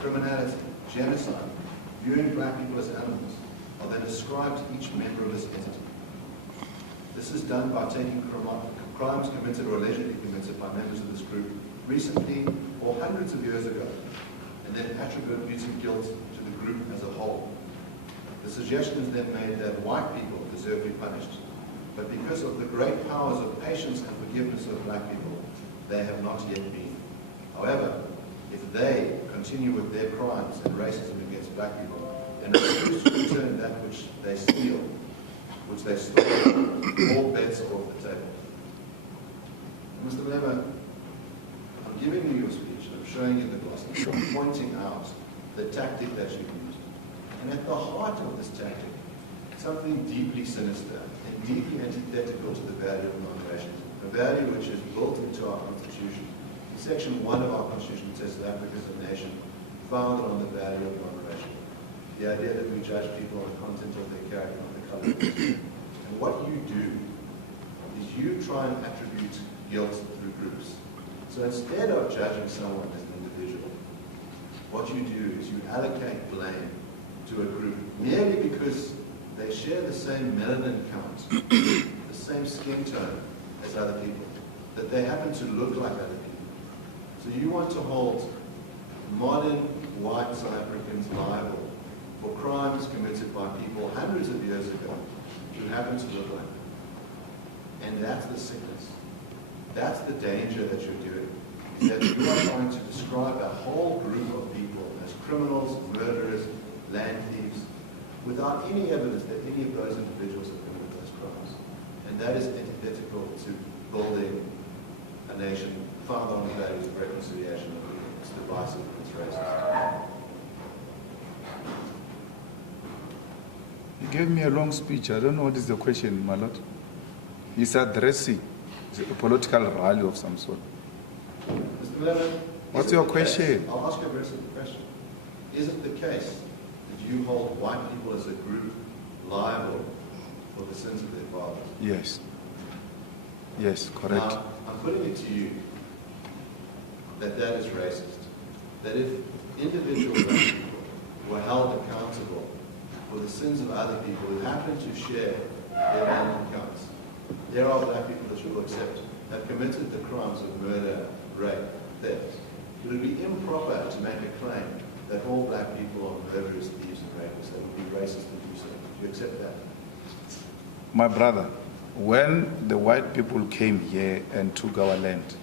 criminality, genocide, viewing black people as animals, are then ascribed to each member of this entity. This is done by taking crimes committed or allegedly committed by members of this group recently or hundreds of years ago, and then attributing guilt to the group as a whole. The suggestion is then made that white people deserve to be punished, but because of the great powers of patience and forgiveness of black people, they have not yet been. However, if they continue with their crimes and racism against black people, and refuse to return that which they steal, which they stole, all bets are off the table. And Mr. Lema, I'm giving you your speech, and I'm showing you the glossary, I'm pointing out the tactic that you used. And at the heart of this tactic, something deeply sinister and deeply antithetical to the value of non-racism, a value which is built into our Constitution. In Section 1 of our Constitution, it says that Africa is a nation founded on the value of non-racism. The idea that we judge people on the content of their character, not the color of their skin. And what you do is you try and attribute guilt through groups. So instead of judging someone as an individual, what you do is you allocate blame to a group merely because they share the same melanin count, the same skin tone as other people, that they happen to look like other people. So you want to hold modern white South Africans liable for crimes committed by people hundreds of years ago who happen to look like them. And that's the sickness. That's the danger that you're doing, is that you are trying to describe a whole group of people as criminals, murderers, land thieves, without any evidence that any of those individuals have committed those crimes. And that is antithetical to building a nation founded on the values of reconciliation. It's divisive, it's racist. He gave me a long speech. I don't know what is the question, my lord. He's addressing a political rally of some sort. Mr. Levin, what's your question? I'll ask you a very simple question. Is it the case that you hold white people as a group liable for the sins of their fathers? Yes. Yes, correct. Now, I'm putting it to you that that is racist. That if individual black people were held accountable for the sins of other people who happen to share their land accounts, there are black people that you will accept have committed the crimes of murder, rape, theft. It would be improper to make a claim that all black people are murderers, thieves, and rapists. That would be racist to do so. Do you accept that? My brother, when the white people came here and took our land,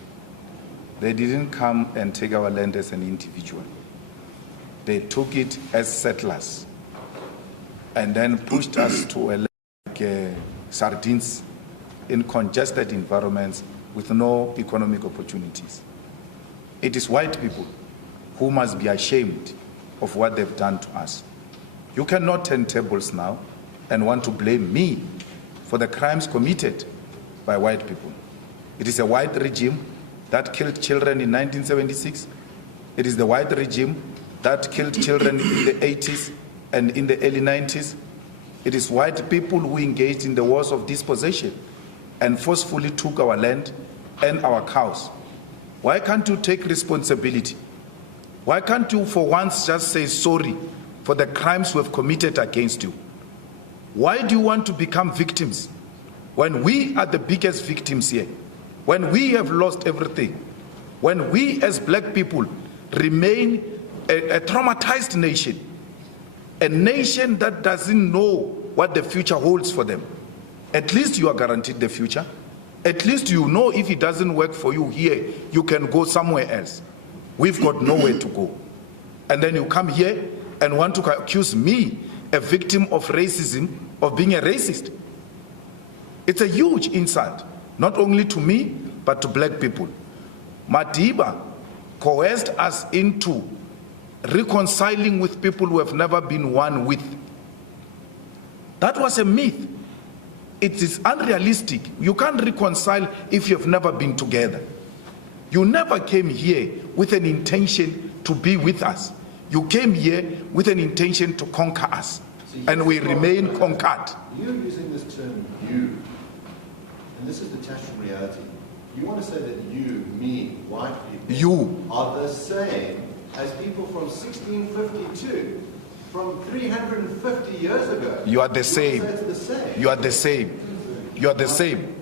they didn't come and take our land as an individual. They took it as settlers and then pushed us to a like sardines in congested environments with no economic opportunities. It is white people who must be ashamed of what they've done to us. You cannot turn tables now and want to blame me for the crimes committed by white people. It is a white regime that killed children in 1976. It is the white regime that killed children in the 80s and in the early 90s. It is white people who engaged in the wars of dispossession and forcefully took our land and our cows. Why can't you take responsibility? Why can't you for once just say sorry for the crimes we have committed against you? Why do you want to become victims when we are the biggest victims here? When we have lost everything? When we as black people remain a traumatized nation? A nation that doesn't know what the future holds for them. At least you are guaranteed the future. At least you know if it doesn't work for you here, you can go somewhere else. We've got nowhere to go. And then you come here and want to accuse me, a victim of racism, of being a racist. It's a huge insult, not only to me, but to black people. Madiba coerced us into reconciling with people who have never been one with. That was a myth. It is unrealistic. You can't reconcile if you've never been together. You never came here with an intention to be with us. You came here with an intention to conquer us. And we remain conquered. You're using this term, you, and this is detached from reality. You want to say that you, me, white people, you are the same as people from 1652, from 350 years ago. You are the same. It's the same. You are the same. You are the same.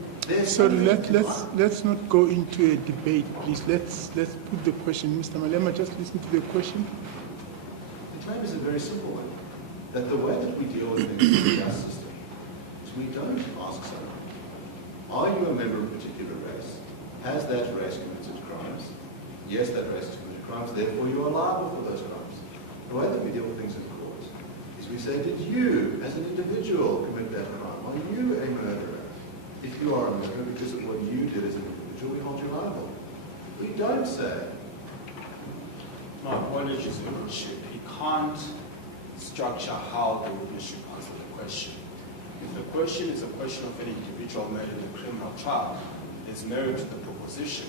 So let's not go into a debate, please. Let's put the question. Mr. Malema, just listen to the question. The claim is a very simple one. That the way that we deal with things in the justice system is we don't ask someone, are you a member of a particular race? Has that race committed crimes? Yes, that race has committed crimes, therefore you are liable for those crimes. The way that we deal with things in court is we say, did you, as an individual, commit that crime? Are you a murderer? If you are a murderer because of what you did as an individual, we hold you liable. We don't say. My apologies, Your Lordship. He can't structure how the witness should answer the question. If the question is a question of an individual murder in a criminal trial, there's merit to the proposition.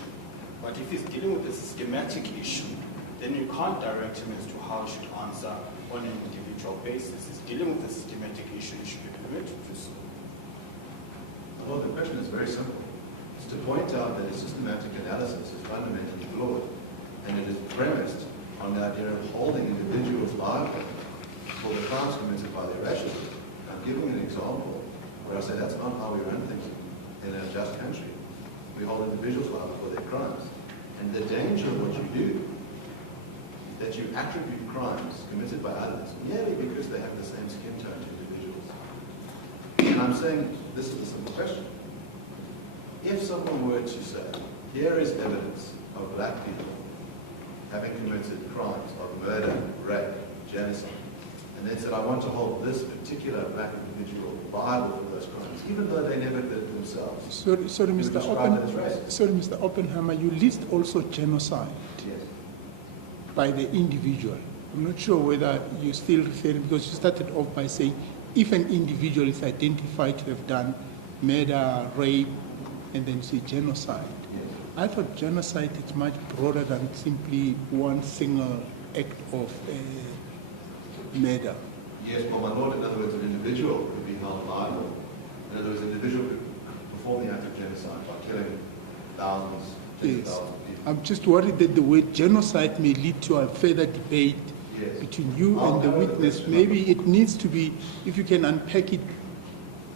But if he's dealing with a systematic issue, then you can't direct him as to how he should answer on an individual basis. He's dealing with a systematic issue, he should be permitted to do so. Well, the question is very simple. It's to point out that a systematic analysis is fundamentally flawed, and it is premised on the idea of holding individuals liable for the crimes committed by their racism. I'm giving an example where I say that's not how we run things in a just country. We hold individuals liable for their crimes. And the danger of what you do is that you attribute crimes committed by others merely because they have the same skin tone to individuals. And I'm saying this is a simple question. If someone were to say, here is evidence of black people having committed crimes of murder, rape, genocide, and then said, I want to hold this particular black individual liable for those crimes, even though they never did it themselves. Sorry, Mr. Oppenheimer, you list also genocide by the individual. I'm not sure whether you still refer, because you started off by saying if an individual is identified to have done murder, rape, and then you say genocide. Yes. I thought genocide is much broader than simply one single act of murder. Yes, but my lord, in other words, an individual could be held liable. In other words, an individual could perform the act of genocide by killing thousands, tens of thousands of people. I'm just worried that the word genocide may lead to a further debate between you and the witness. Maybe it needs to be, if you can unpack it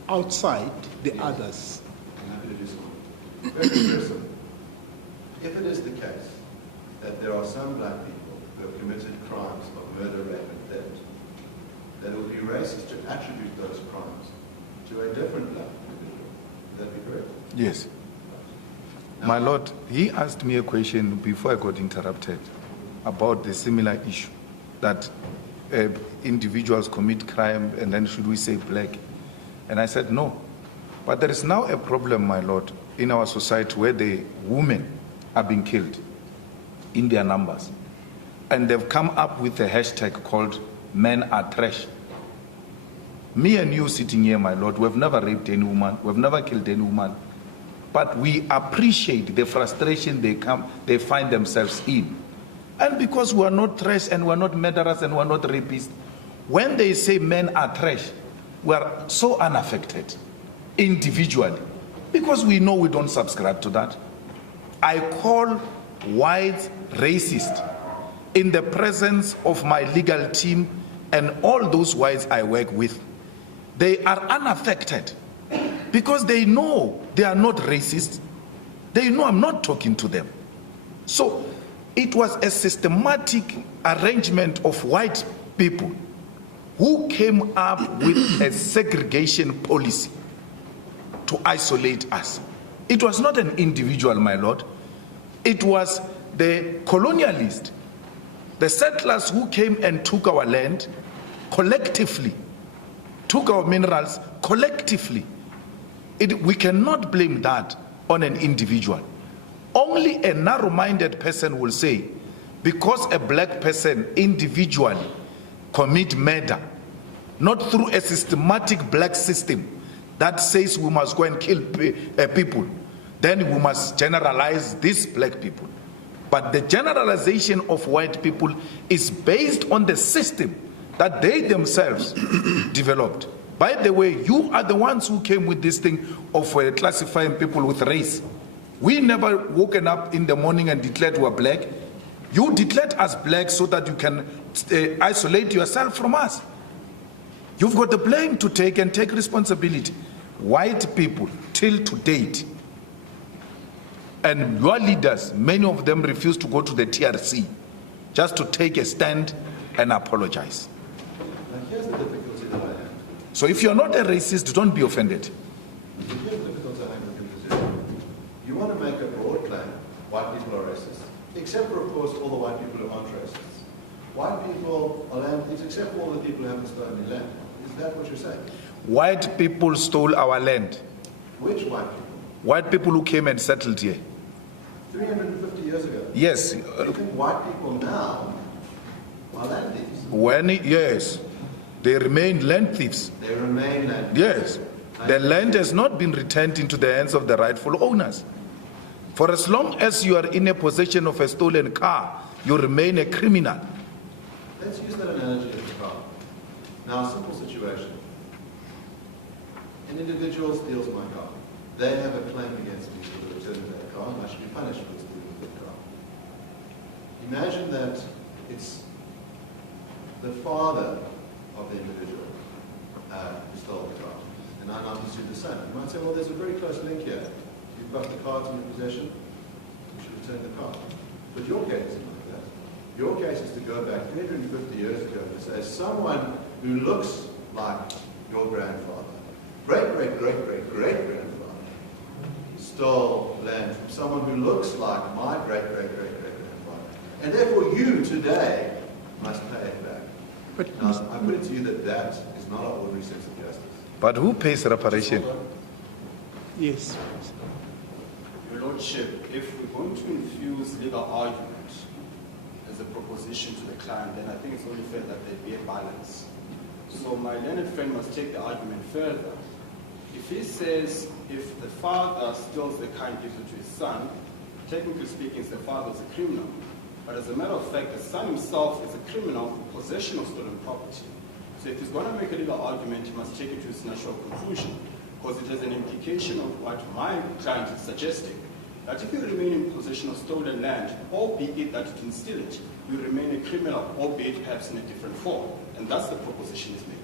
outside the others. I'm happy to do so. Very simple. If it is the case that there are some black people who have committed crimes of murder, rape, and theft, then it would be racist to attribute those crimes to a different black individual. Would that be correct? Yes. My Lord, he asked me a question before I got interrupted about the similar issue that individuals commit crime and then should we say black? And I said no. But there is now a problem, my Lord, in our society where the women are being killed in their numbers. And they've come up with a hashtag called men are trash. Me and you sitting here, my Lord, we've never raped any woman, we've never killed any woman, but we appreciate the frustration they find themselves in. And because we are not trash and we are not murderers and we are not rapists, when they say men are trash, we are so unaffected individually because we know we don't subscribe to that. I call whites racist in the presence of my legal team and all those whites I work with. They are unaffected because they know they are not racist. They know I'm not talking to them. So it was a systematic arrangement of white people who came up with a segregation policy to isolate us. It was not an individual, my Lord. It was the colonialists, the settlers who came and took our land collectively, took our minerals collectively. We cannot blame that on an individual. Only a narrow-minded person will say, because a black person individually commit murder, not through a systematic black system that says we must go and kill people, then we must generalize these black people. But the generalization of white people is based on the system that they themselves developed. By the way, you are the ones who came with this thing of classifying people with race. We never woken up in the morning and declared we are black. You declared us black so that you can isolate yourself from us. You've got the blame to take and take responsibility. White people, till to date, and your leaders, many of them refuse to go to the TRC just to take a stand and apologize. Now here's the difficulty that I have. So if you're not a racist, don't be offended. Here's the difficulty I have with your position. You want to make a broad claim, white people are racist, except for, of course, all the white people who aren't racists. White people are land, except for all the people who haven't stolen any land. Is that what you're saying? White people stole our land. Which white people? White people who came and settled here. 350 years ago. Yes. You think white people now are land thieves? Yes. They remain land thieves. They remain land thieves. Yes. The land has not been returned into the hands of the rightful owners. For as long as you are in a possession of a stolen car, you remain a criminal. Let's use that analogy of the car. Now, a simple situation. An individual steals my car. They have a claim against me for the return of that car, and I should be punished for the stealing of that car. Imagine that it's the father of the individual who stole the car, and I now pursue the son. You might say, well, there's a very close link here. You've got the cards in your possession, you should return the car. But your case isn't like that. Your case is to go back 350 years ago and say, someone who looks like your grandfather, great-great-great-great-great-grandfather, stole land from someone who looks like my great-great-great-great-grandfather. And therefore you today must pay it back. But Now, I put it to you that that is not an ordinary sense of justice. But who pays reparation? yes, Your Lordship, if we're going to infuse legal argument as a proposition to the client, then I think it's only fair that there be a balance. So my learned friend must take the argument further. If he says if the father steals the car and gives it to his son, technically speaking, the father is a criminal. But as a matter of fact, the son himself is a criminal for possession of stolen property. So if he's going to make a legal argument, he must take it to its natural conclusion, because it has an implication of what my client is suggesting, that if you remain in possession of stolen land, albeit that you didn't steal it, you remain a criminal, albeit perhaps in a different form. And that's the proposition he's making.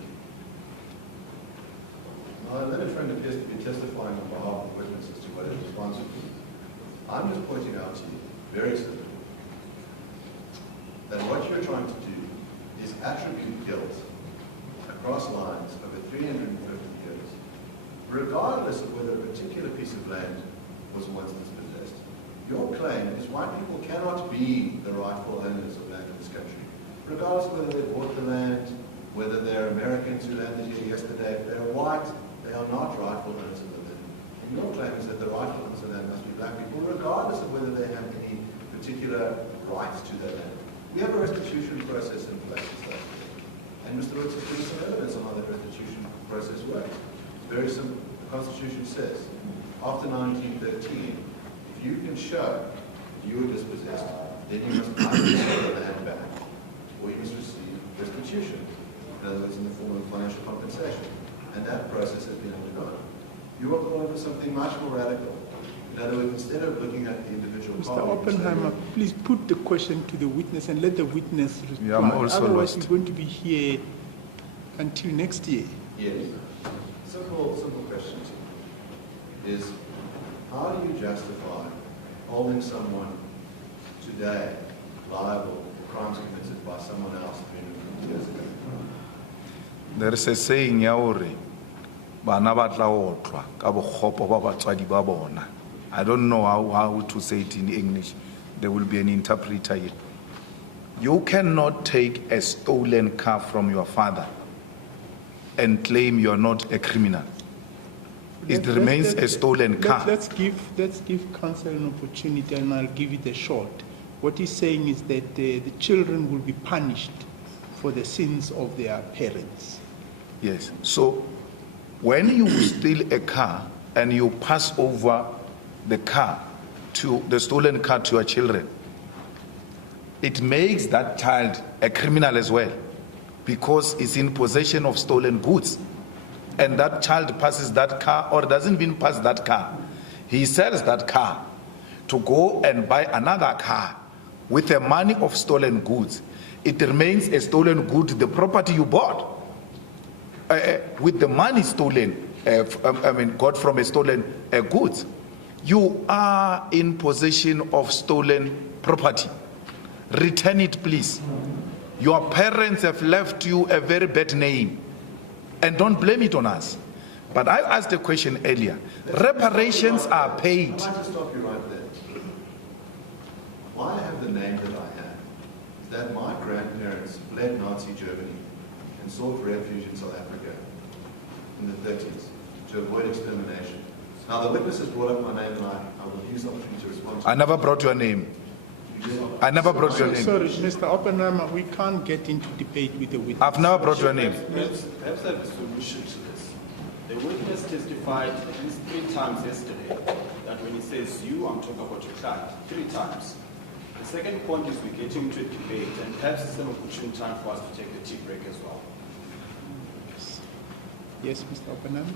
My learned friend appears to be testifying on behalf of witnesses to what is responsible. I'm just pointing out to you, very simply, that what you're trying to do is attribute guilt across lines over 350 years, regardless of whether a particular piece of land was once dispossessed. Your claim is white people cannot be the rightful owners of land in this country, regardless of whether they bought the land, whether they're Americans who landed here yesterday. If they're white, they are not rightful owners of the land. And your claim is that the rightful owners of the land must be black people, regardless of whether they have any particular rights to their land. We have a restitution process in place in South Africa. And Mr. Woods has given some evidence on how that restitution process works. It's very simple. The Constitution says, after 1913, if you can show that you were dispossessed, then you must either sell the land back, or you must receive restitution, in other words, in the form of financial compensation. And that process has been undergone. You are calling for something much more radical. In other words, instead of looking at the individual Mr. Oppenheimer, please put the question to the witness and let the witness respond. Yeah, I'm also Otherwise, lost. we're going to be here until next year. Yes. Simple question to you is, how do you justify holding someone today liable for crimes committed by someone else 350 years ago? There is a saying, Yaori, bana ba tla otlwa ka bokgopo ba batswadi ba bona. I don't know how to say it in English. There will be an interpreter here. You cannot take a stolen car from your father and claim you're not a criminal. It remains a stolen car. Let's give counsel an opportunity, and I'll give it a shot. What he's saying is that the children will be punished for the sins of their parents. Yes. So when you steal a car and you pass over the stolen car to your children, it makes that child a criminal as well, because it's in possession of stolen goods. And that child passes that car, or doesn't even pass that car. He sells that car to go and buy another car with the money of stolen goods, it remains a stolen good, the property you bought. With the money stolen, got from a stolen goods, you are in possession of stolen property. Return it, please. Your parents have left you a very bad name, and don't blame it on us. But I asked a question earlier. Reparations are paid. I'd like to stop you right there. Why I have the name that I have is that my grandparents fled Nazi Germany and sought refuge in South Africa in the 30s to avoid extermination. Now the witnesses brought up my name, and I will use the opportunity to respond to I never brought your name. I never brought your name. Sorry, Mr. Oppenheimer, we can't get into debate with the witness. I've never brought your name. Perhaps I have a solution to this. The witness testified at least 3 times yesterday that when he says you, I'm talking about your client, 3 times. The second point is we're getting into a debate, and perhaps it's an opportune time for us to take a tea break as well. Yes, Mr. Oppenheimer?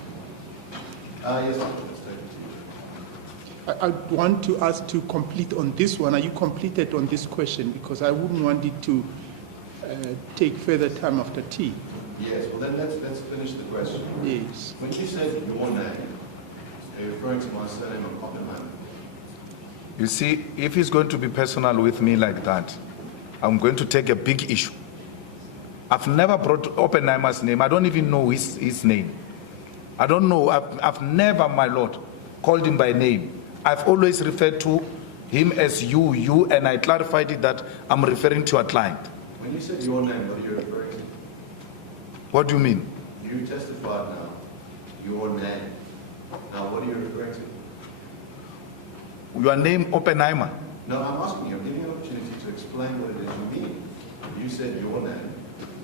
Yes, let's take it. I want to ask to complete on this one. Are you completed on this question? Because I wouldn't want it to take further time after tea. Yes, well then let's finish the question. Yes. When you said your name, are you referring to my surname of Oppenheimer? You see, if he's going to be personal with me like that, I'm going to take a big issue. I've never brought Oppenheimer's name. I don't even know his name. I don't know. I've never, my Lord, called him by name. I've always referred to him as you, and I clarified it that I'm referring to a client. When you said your name, what are you referring to? What do you mean? You testified now, your name. Now, what are you referring to? Your name, Oppenheimer. No, I'm asking you, I'm giving you an opportunity to explain what it is you mean. You said your name.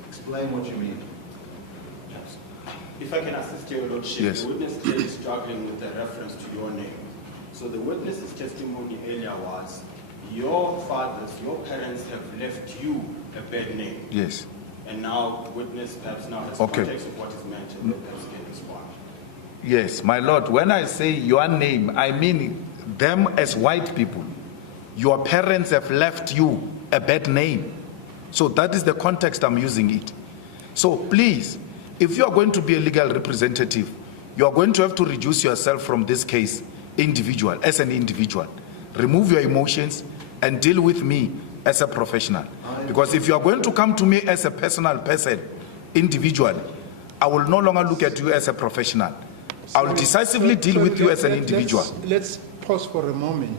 Explain what you mean. If I can assist your Lordship, Yes. the witness clearly is struggling with the reference to your name. So the witness's testimony earlier was, your fathers, your parents have left you a bad name. Yes. And now the witness perhaps now has Okay. context of what is meant, and perhaps can respond. Yes, my Lord, when I say your name, I mean them as white people. Your parents have left you a bad name. So that is the context I'm using it. So please, if you are going to be a legal representative, you are going to have to reduce yourself from this case as an individual. Remove your emotions and deal with me as a professional. Because if you are going to come to me as a personal person, individual, I will no longer look at you as a professional. I will decisively deal with you as an individual. Let's pause for a moment.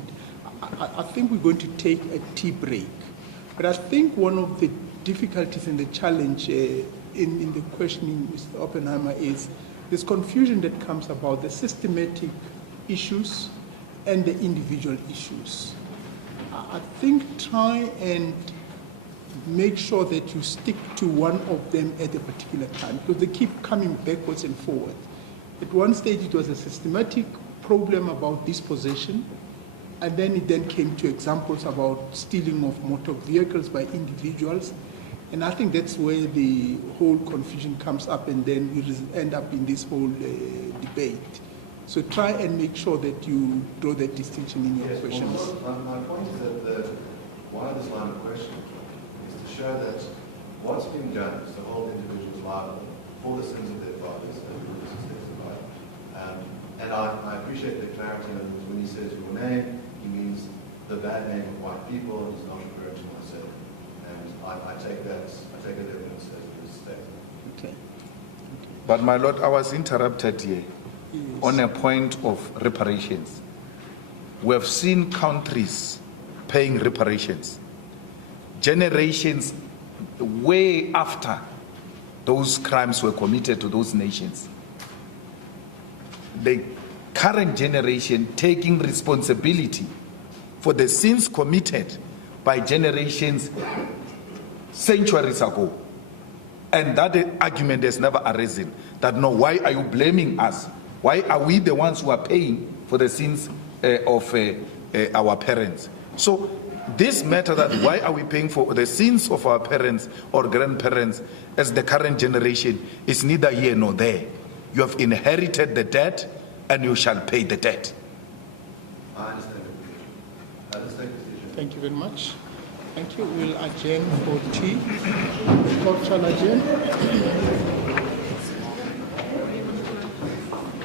I think we're going to take a tea break. But I think one of the difficulties and the challenge in the questioning Mr. Oppenheimer is this confusion that comes about the systematic issues and the individual issues. I think try and make sure that you stick to one of them at a particular time, because they keep coming backwards and forward. At one stage it was a systematic problem about dispossession, and then it then came to examples about stealing of motor vehicles by individuals. And I think that's where the whole confusion comes up, and then we end up in this whole debate. So try and make sure that you draw that distinction in your questions. Well, my point is that one of this line of questioning is to show that what's being done is to hold individuals liable for the sins of their fathers and the witnesses testified. And I appreciate the clarity when he says your name, he means the bad name of white people, and he's not referring to myself. And I take that evidence as a mistake. Okay. But my Lord, I was interrupted here on a point of reparations. We have seen countries paying reparations, generations way after those crimes were committed to those nations. The current generation taking responsibility for the sins committed by generations centuries ago. And that argument has never arisen, that no, why are you blaming us? Why are we the ones who are paying for the sins of our parents? So this matter that why are we paying for the sins of our parents or grandparents as the current generation is neither here nor there. You have inherited the debt and you shall pay the debt. I understand the position. Thank you very much. Thank you. We'll adjourn for tea. Court shall adjourn.